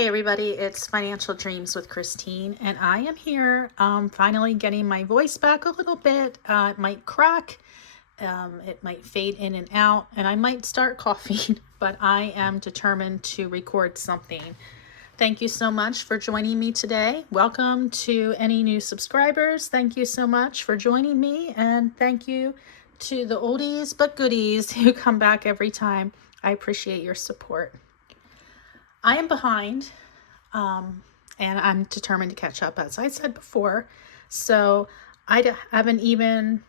Hey everybody, it's Financial Dreams with Christine, and I am here finally getting my voice back a little bit. It might crack, it might fade in and out, and I might start coughing, but I am determined to record something. Thank you so much for joining me today. Welcome to any new subscribers. Thank you so much for joining me, and thank you to the oldies but goodies who come back every time. I appreciate your support. I am behind, and I'm determined to catch up, as I said before. So I haven't even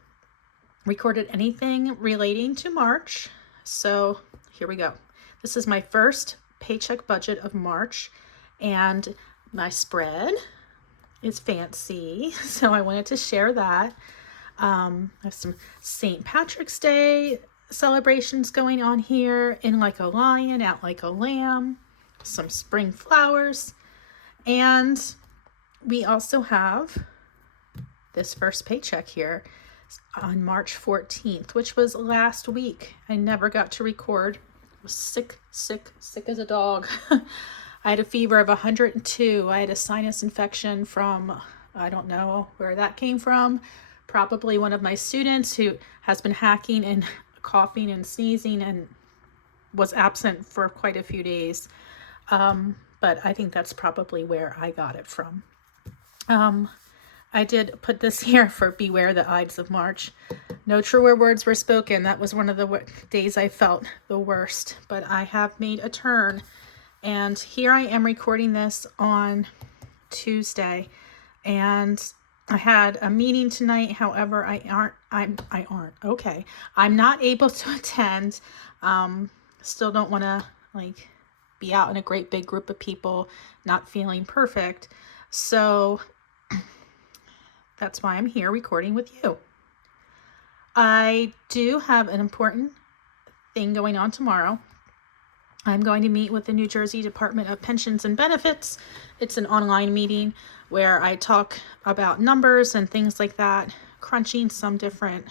recorded anything relating to March. So here we go. This is my first paycheck budget of March, and my spread is fancy. So I wanted to share that. I have some St. Patrick's Day celebrations going on here. In like a lion, out like a lamb. Some spring flowers, and we also have this first paycheck here on March 14th, which was last week. I never got to record. I was sick as a dog. I had a fever of 102. I had a sinus infection from, I don't know where that came from, probably one of my students who has been hacking and coughing and sneezing and was absent for quite a few days. But I think that's probably where I got it from. I did put this here for Beware the Ides of March. No truer words were spoken. That was one of the days I felt the worst, but I have made a turn, and here I am recording this on Tuesday, and I had a meeting tonight. However, I'm not able to attend. Still don't want to be out in a great big group of people, not feeling perfect. So that's why I'm here recording with you. I do have an important thing going on tomorrow. I'm going to meet with the New Jersey Department of Pensions and Benefits. It's an online meeting where I talk about numbers and things like that, crunching some different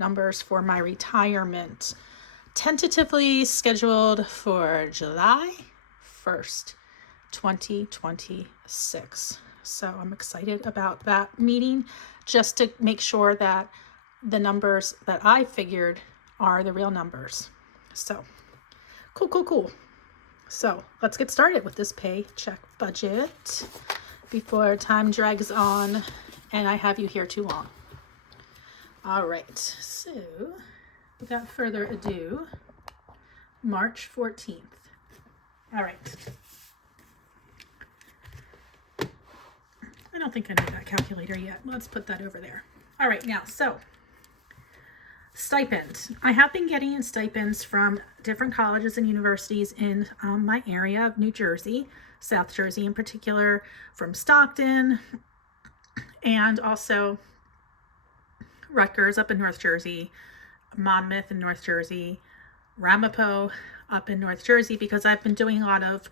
numbers for my retirement. Tentatively scheduled for July 1st, 2026. So I'm excited about that meeting, just to make sure that the numbers that I figured are the real numbers. So cool. So let's get started with this paycheck budget before time drags on and I have you here too long. All right, so without further ado, March 14th. All right. I don't think I need that calculator yet. Let's put that over there. All right, now, so stipend. I have been getting stipends from different colleges and universities in my area of New Jersey, South Jersey in particular, from Stockton, and also Rutgers up in North Jersey, Monmouth in North Jersey, Ramapo up in North Jersey, because I've been doing a lot of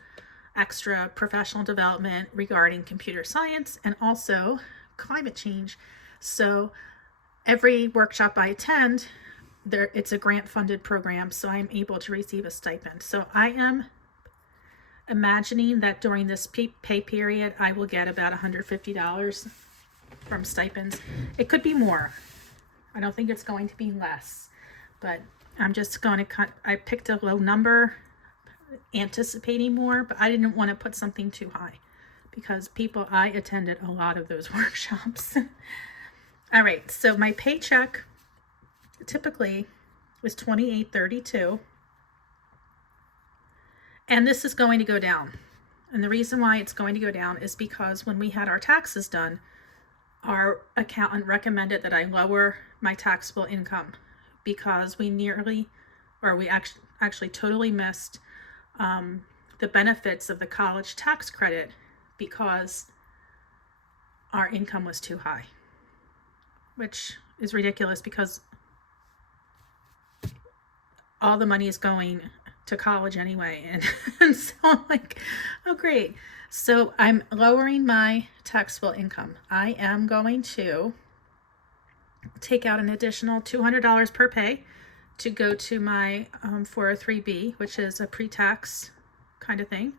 extra professional development regarding computer science and also climate change. So every workshop I attend, it's a grant funded program, so I'm able to receive a stipend. So I am imagining that during this pay period, I will get about $150 from stipends. It could be more. I don't think it's going to be less, but I'm just going to I picked a low number, anticipating more, but I didn't want to put something too high because I attended a lot of those workshops. All right, so my paycheck typically was $28.32, and this is going to go down. And the reason why it's going to go down is because when we had our taxes done, our accountant recommended that I lower my taxable income because we actually totally missed the benefits of the college tax credit because our income was too high, which is ridiculous because all the money is going to college anyway. And so I'm like, oh, great. So I'm lowering my taxable income. I am going to take out an additional $200 per pay to go to my 403B, which is a pre-tax kind of thing.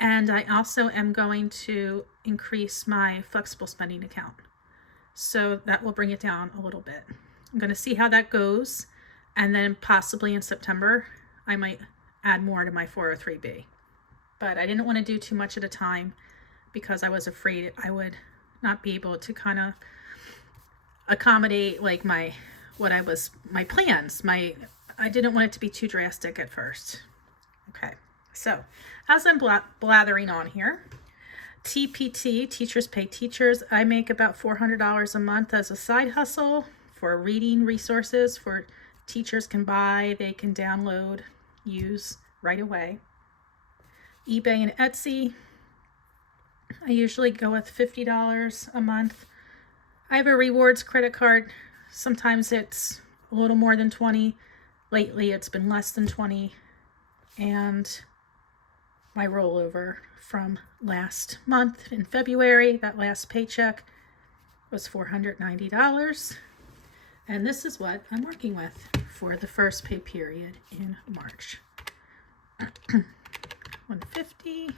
And I also am going to increase my flexible spending account. So that will bring it down a little bit. I'm going to see how that goes. And then possibly in September, I might add more to my 403B. But I didn't want to do too much at a time because I was afraid I would not be able to kind of accommodate like my plans. I didn't want it to be too drastic at first. Okay, so as I'm blathering on here, TPT, Teachers Pay Teachers, I make about $400 a month as a side hustle for reading resources for teachers can buy, they can download, use right away. eBay and Etsy, I usually go with $50 a month. I have a rewards credit card. Sometimes it's a little more than 20. Lately it's been less than 20. And my rollover from last month in February, that last paycheck, was $490. And this is what I'm working with for the first pay period in March. 150.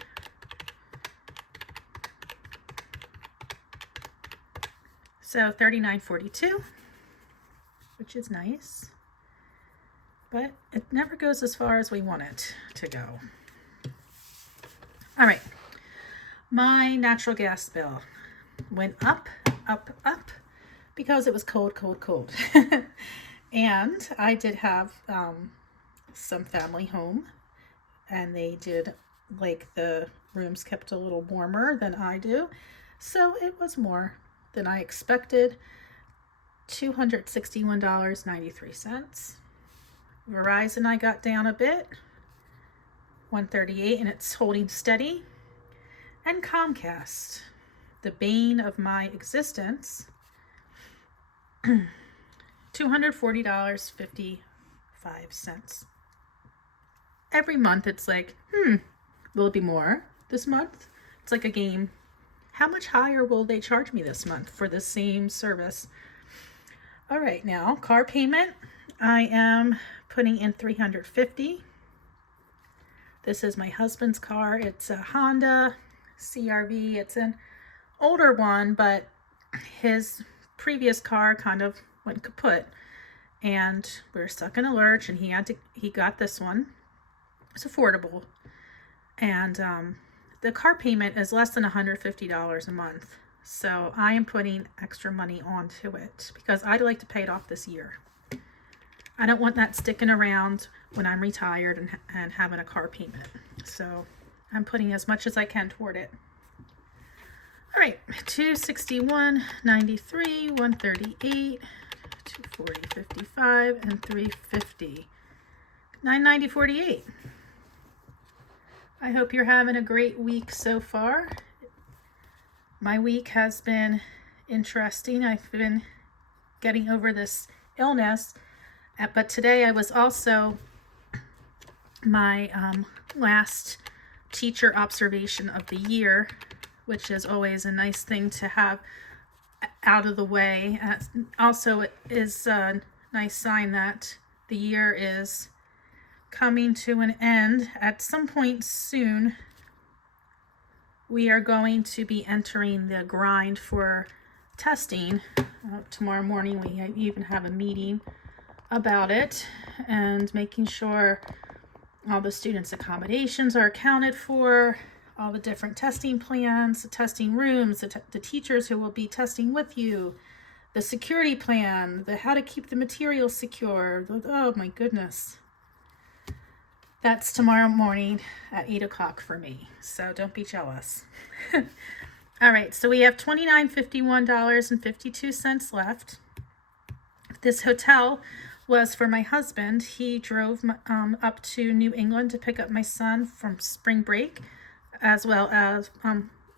So $39.42, which is nice, but it never goes as far as we want it to go. All right, my natural gas bill went up, up, up, because it was cold, cold, cold. And I did have some family home, and they did like the rooms kept a little warmer than I do, so it was more than I expected. $261.93. Verizon I got down a bit, $138, and it's holding steady. And Comcast, the bane of my existence, $240.55. Every month it's like, will it be more this month? It's like a game. How much higher will they charge me this month for the same service? All right, now car payment, I am putting in $350. This is my husband's car. It's a Honda CR-V. It's an older one, but his previous car kind of went kaput, and we were stuck in a lurch, and he got this one. It's affordable, and the car payment is less than $150 a month. So I am putting extra money onto it because I'd like to pay it off this year. I don't want that sticking around when I'm retired and having a car payment. So I'm putting as much as I can toward it. All right, $261.93, $138, $240.55, and $350. $990.48. I hope you're having a great week so far. My week has been interesting. I've been getting over this illness, but today I was also my last teacher observation of the year, which is always a nice thing to have out of the way. Also, it is a nice sign that the year is coming to an end. At some point soon, we are going to be entering the grind for testing. Tomorrow morning, we even have a meeting about it and making sure all the students' accommodations are accounted for, all the different testing plans, the testing rooms, the teachers who will be testing with you, the security plan, how to keep the materials secure. Oh my goodness. That's tomorrow morning at 8 o'clock for me, so don't be jealous. All right, so we have $29.51.52 left. This hotel was for my husband. He drove up to New England to pick up my son from spring break, as well as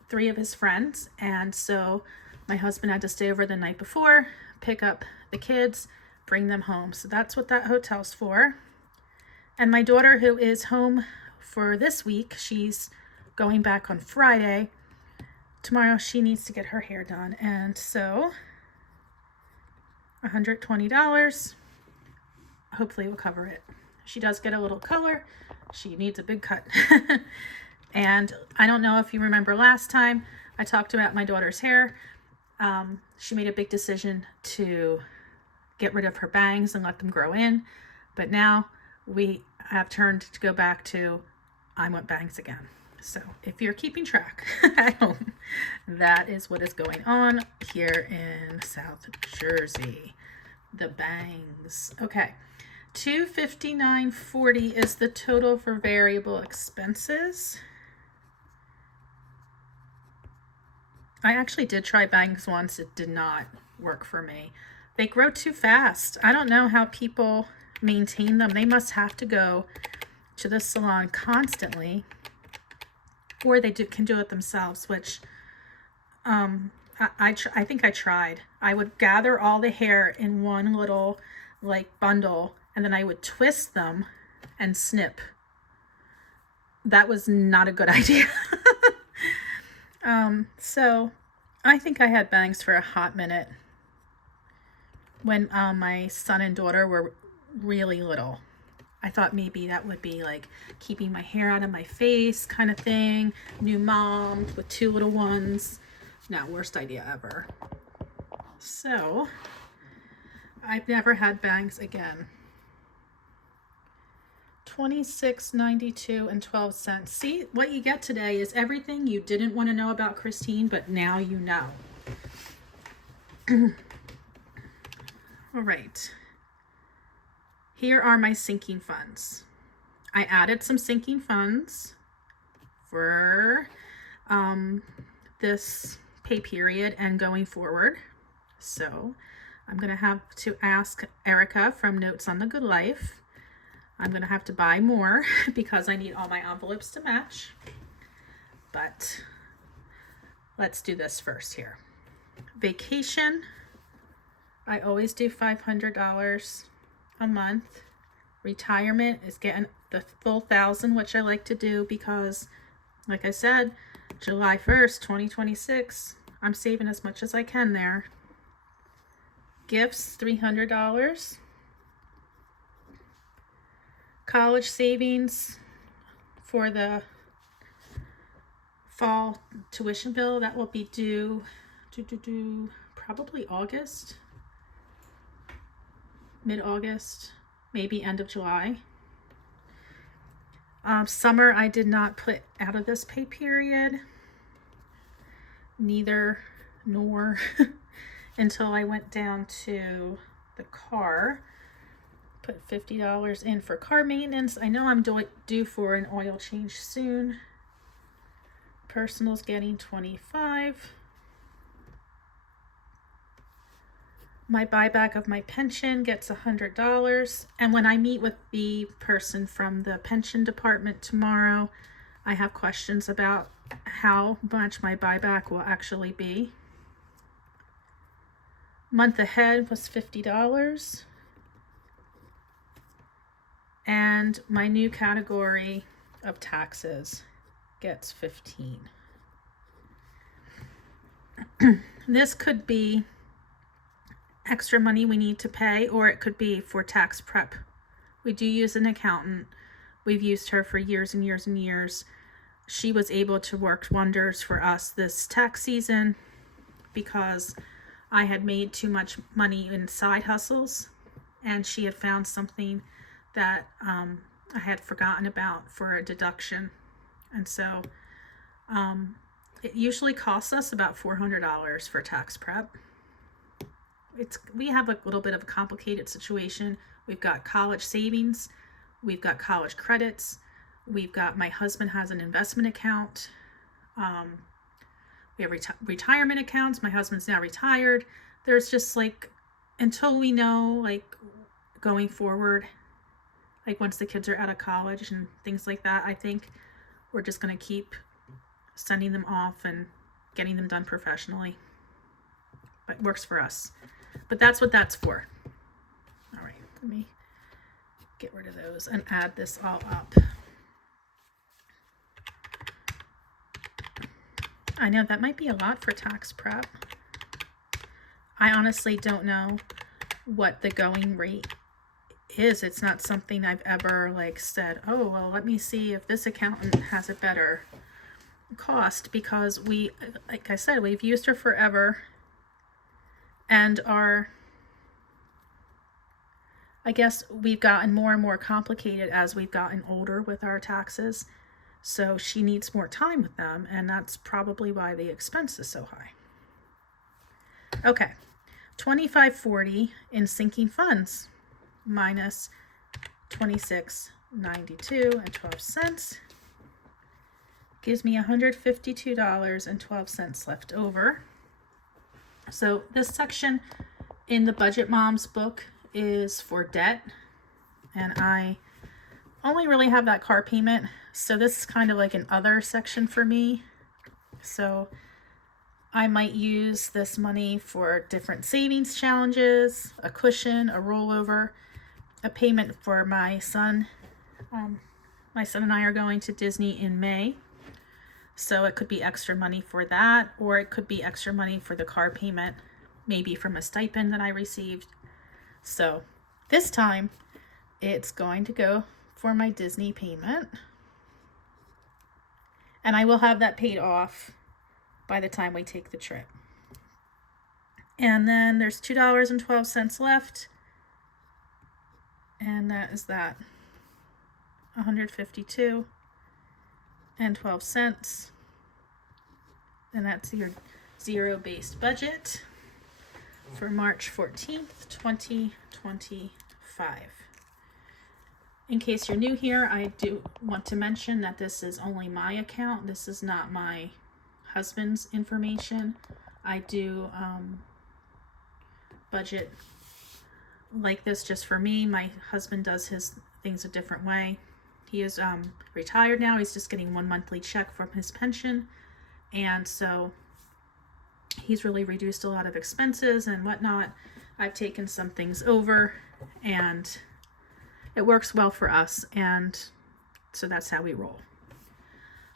3 of his friends. And so my husband had to stay over the night before, pick up the kids, bring them home. So that's what that hotel's for. And my daughter, who is home for this week, she's going back on Friday. Tomorrow she needs to get her hair done. And so $120, hopefully will cover it. She does get a little color. She needs a big cut. And I don't know if you remember last time I talked about my daughter's hair. She made a big decision to get rid of her bangs and let them grow in. But now we have turned to go back to, I want bangs again. So if you're keeping track at home, that is what is going on here in South Jersey. The bangs. Okay. $259.40 is the total for variable expenses. I actually did try bangs once. It did not work for me. They grow too fast. I don't know how people maintain them. They must have to go to the salon constantly, or they can do it themselves, which I think I tried. I would gather all the hair in one little like bundle, and then I would twist them and snip. That was not a good idea. So I think I had bangs for a hot minute when my son and daughter were really little. I thought maybe that would be like keeping my hair out of my face kind of thing. New mom with 2 little ones. No, worst idea ever. So I've never had bangs again. $26.92 and 12 cents. See, what you get today is everything you didn't want to know about Christine, but now you know. All right. Here are my sinking funds. I added some sinking funds for this pay period and going forward. So I'm going to have to ask Erica from Notes on the Good Life. I'm going to have to buy more because I need all my envelopes to match. But let's do this first here. Vacation. I always do $500 a month. Retirement is getting the full 1,000, which I like to do because, like I said, July 1st, 2026, I'm saving as much as I can there. Gifts, $300. College savings for the fall tuition bill, that will be due probably August, mid-August, maybe end of July. Summer I did not put out of this pay period, neither nor until I went down to the car. Put $50 in for car maintenance. I know I'm due for an oil change soon. Personal's getting $25. My buyback of my pension gets $100. And when I meet with the person from the pension department tomorrow, I have questions about how much my buyback will actually be. Month ahead was $50. And my new category of taxes gets $15. This could be extra money we need to pay, or it could be for tax prep. We do use an accountant. We've used her for years and years and years. She was able to work wonders for us this tax season because I had made too much money in side hustles, and she had found something that I had forgotten about for a deduction. And so it usually costs us about $400 for tax prep. We have a little bit of a complicated situation. We've got college savings, we've got college credits, we've got, my husband has an investment account, we have retirement accounts. My husband's now retired. There's just like, until we know, like going forward, like once the kids are out of college and things like that, I think we're just going to keep sending them off and getting them done professionally. But it works for us. But that's what that's for. All right, let me get rid of those and add this all up. I know that might be a lot for tax prep. I honestly don't know what the going rate is. It's not something I've ever like said, oh, well, let me see if this accountant has a better cost, because we, like I said, we've used her forever, and I guess we've gotten more and more complicated as we've gotten older with our taxes. So she needs more time with them, and that's probably why the expense is so high. Okay, $25.40 in sinking funds minus $26.92.12 gives me $152.12 left over. So this section in the Budget Moms book is for debt, and I only really have that car payment, so this is kind of like an other section for me. So I might use this money for different savings challenges, a cushion, a rollover, a payment for my son. My son and I are going to Disney in May, so it could be extra money for that, or it could be extra money for the car payment, maybe from a stipend that I received. So this time it's going to go for my Disney payment, and I will have that paid off by the time we take the trip. And then there's $2.12 left, and that is that, $152.12, and that's your zero-based budget for March 14th, 2025. In case you're new here, I do want to mention that this is only my account. This is not my husband's information. I do budget like this just for me. My husband does his things a different way. He is retired now. He's just getting one monthly check from his pension, and so he's really reduced a lot of expenses and whatnot. I've taken some things over, and it works well for us, and so that's how we roll.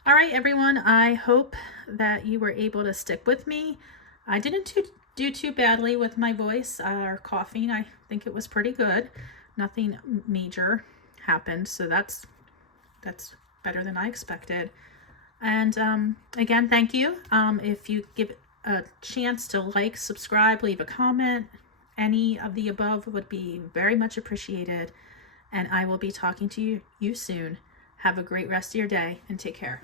All right, everyone, I hope that you were able to stick with me. I didn't do too badly with my voice or coughing. I think it was pretty good. Nothing major happened, so that's better than I expected. And again, thank you. If you give it a chance to like, subscribe, leave a comment, any of the above would be very much appreciated. And I will be talking to you soon. Have a great rest of your day, and take care.